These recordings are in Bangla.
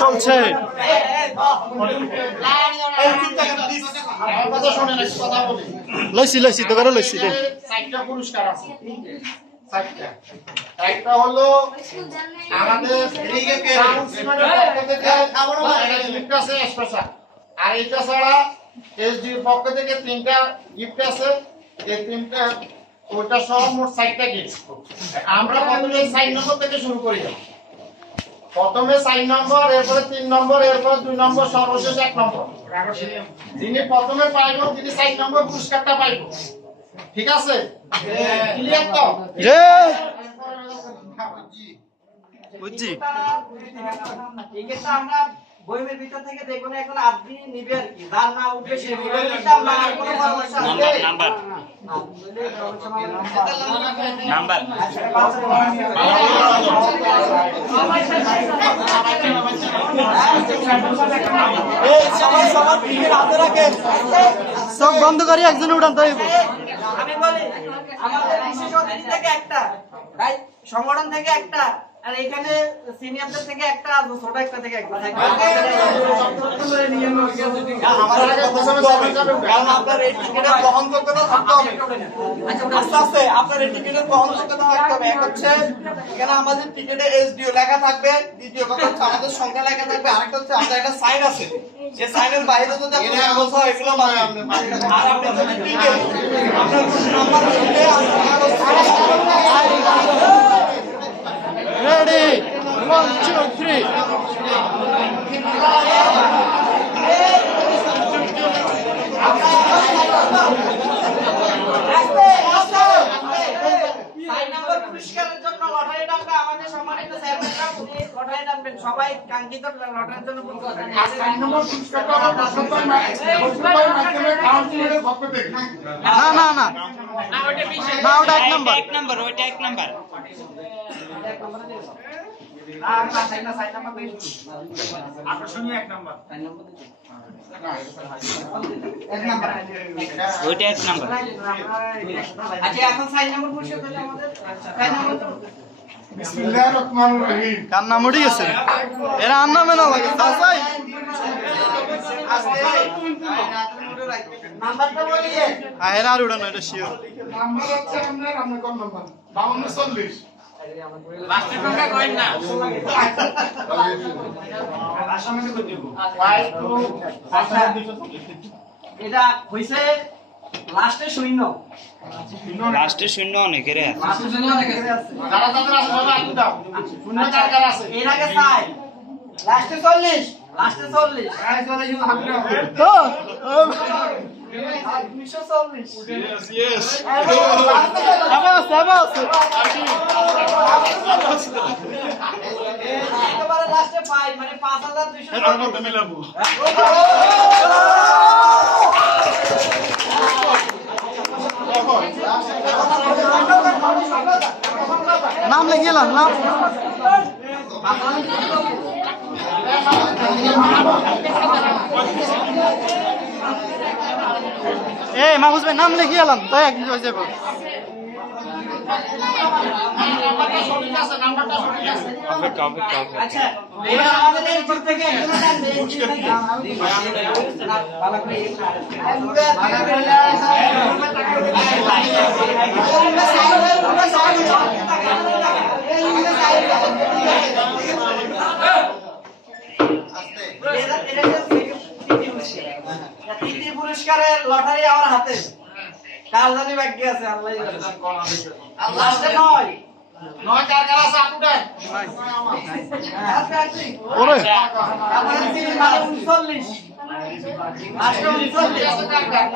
চলছে লইছি লইছি তো করে লইছি রে চারটা পুরস্কার আছে একটা হলো আমাদের গিফট আছে স্পেশাল আর এটা ছাড়া এসডির পক্ষ থেকে 3টা গিফট আছে এই 3টা ওটা সহ মোট 4টা গিফট আমরা প্রথমে 4 নম্বর থেকে শুরু করি প্রথমে 4 নম্বর এরপরে 3 নম্বর এরপরে 2 নম্বর সর্বশেষ 1 নম্বর যিনি প্রথমে পাইব তিনি 4 নম্বর পুরস্কারটা পাইব ঠিক আছে ক্লিয়ার তো জি বুঝছি ঠিক আছে আমরা বইমের ভিতর থেকে দেখুন এখন আপনি নিবে আর কি যার না উঠবে সে নিবে এটা আমরা আর কোনো পরামর্শ আছে নাম্বার এই সবার টিকেট হাতে রাখেন সব বন্ধ করি একজন উড়ান তো আমি বলি আমাদের বিশেষ অতিথি থেকে একটা রাইট সংগঠন থেকে একটা আর এখানে সিনিয়রদের থেকে একটা আর ছোট একটা থেকে একটা থাকবে কারণ আপনার এই টিকেটের গ্রহণযোগ্যতা থাকতে হবে আস্তে আস্তে আপনার এই টিকেটের গ্রহণযোগ্যতা থাকতে হবে এক হচ্ছে এখানে আমাদের টিকেটে এসডিও লেখা থাকবে দ্বিতীয় কথা হচ্ছে আমাদের সংখ্যা লেখা থাকবে আরেকটা হচ্ছে আমাদের একটা সাইন আছে যে সাইনের বাইরে যদি আপনি কাগজ হয় এগুলো মানে আর আপনি যদি টিকেট আপনার নাম্বার দিলে Ready? 1, 2, 3. পুরস্কারের জন্য লটারি টাকা আমাদের সম্মানিত চেয়ারম্যানরা লটারি টানবেন সবাই কাঙ্ক্ষিত লটারির জন্য না না না ওটা এক নাম্বার ওইটা এক নাম্বার আকর্ষণীয় 1 নাম্বার ওইটা এক নাম্বার আচ্ছা এখন 6 নম্বর পুরস্কার হলো আমাদের 6 নম্বর বিসমিল্লাহির রহমানির রহিম কার নাম উঠে গেছে এরা আর নামে না লাগে তাই নাম্বারটা বলিয়ে এরা আর উড়ানো এটা শিওর নাম্বার হচ্ছে আপনার কোন নাম্বার 5240 লাস্টের সংখ্যা কইন না আসামে কত দিব এটা হইছে লাস্টে শূন্য লাস্টে শূন্য অনেক রে লাস্টে শূন্য অনেক আছে যারা যাদের আছে সবাই আগে দাও শূন্য কার আছে এর আগে চাই লাস্টে 40 লাস্টে 40 এই চলে ইউ হাতে তো 240 ইয়েস আবার একেবারে লাস্টে 5 মানে 5200 এর মধ্যে মিলাবো নাম লিখে এলাম নাম এই মাহফুজ ভাই নাম লিখে এলাম তাই এক হয়ে যাবো আচ্ছা এবার আমাদের এই গ্রুপ থেকে একজন টানবে ভালো করে তৃতীয় পুরস্কারের লটারি আমার হাতে কার জানি বাকি আছে আল্লাহ লাস্টে 9 কার কার আছে আপুটাই ওরে আমার 39 লাস্টে 39 আছে কার কার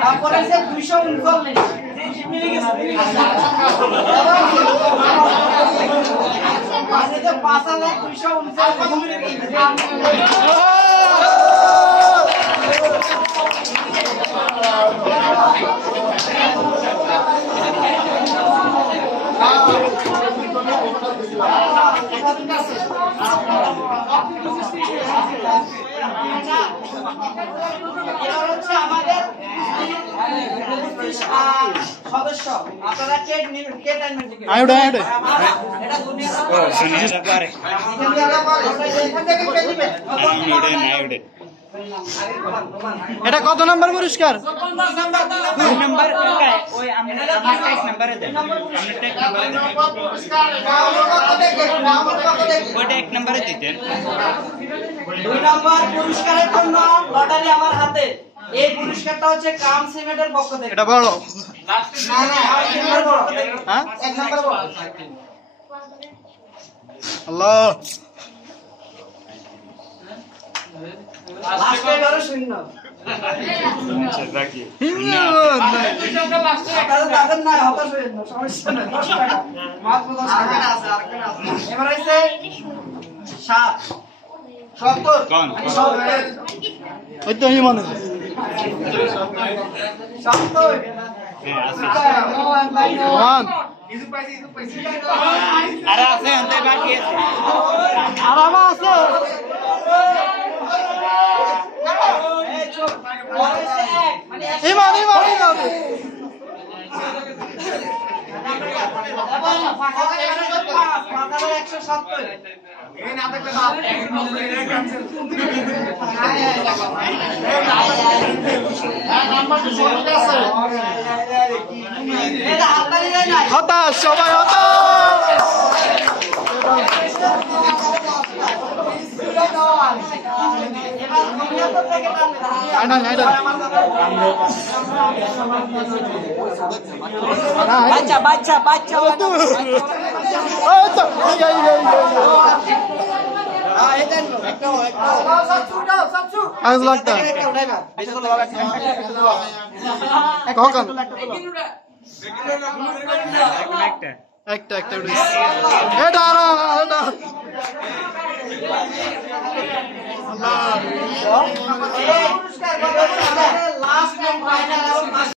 তারপরে আছে 239 মিলে গেছে আছে যে 5239 এবার হচ্ছে আমাদের সদস্য আপনারা কে টাইমে দিবেন আইডে আইডে এটা দুনিয়া ও শুনিয়া পারে এখান থেকে কে দিবেন নাইডে নাইডে এটা কত নাম্বার পুরস্কার? 2 নাম্বার ওই আমরা টেক নাম্বারে দেন আমরা টেক নাম্বারে দেন ওইটা 1 নাম্বারে দিতেন 2 নাম্বার পুরস্কারের জন্য লটারি আমার হাতে এই পুরস্কারটা হচ্ছে কাম সিমেন্টের পক্ষ থেকে এটা বড় না না আর সিমেন্টের পক্ষ থেকে হ্যাঁ 1 নাম্বার বড় আল্লাহ লাস্টে এবারে শূন্য আচ্ছা রাখি আপনারা যাবেন না হতাশ হবেন না সমস্যা নেই 10 টাকা মাত্র 10 টাকা আছে আরেকটা আছে এবার হইছে 7 70 কোন ওই তো হিমানে 70 ওয়ান আরে আছে আনতে বাকি আছে আরাম আছে এই চুপ হইছে 1 মানে হিমান হিমান হিমান হতাশ সবাই হতাশ বাচ্চা বাচ্চা বাচ্চা আজ লাগতা কখন একটা একটা এটা না এটা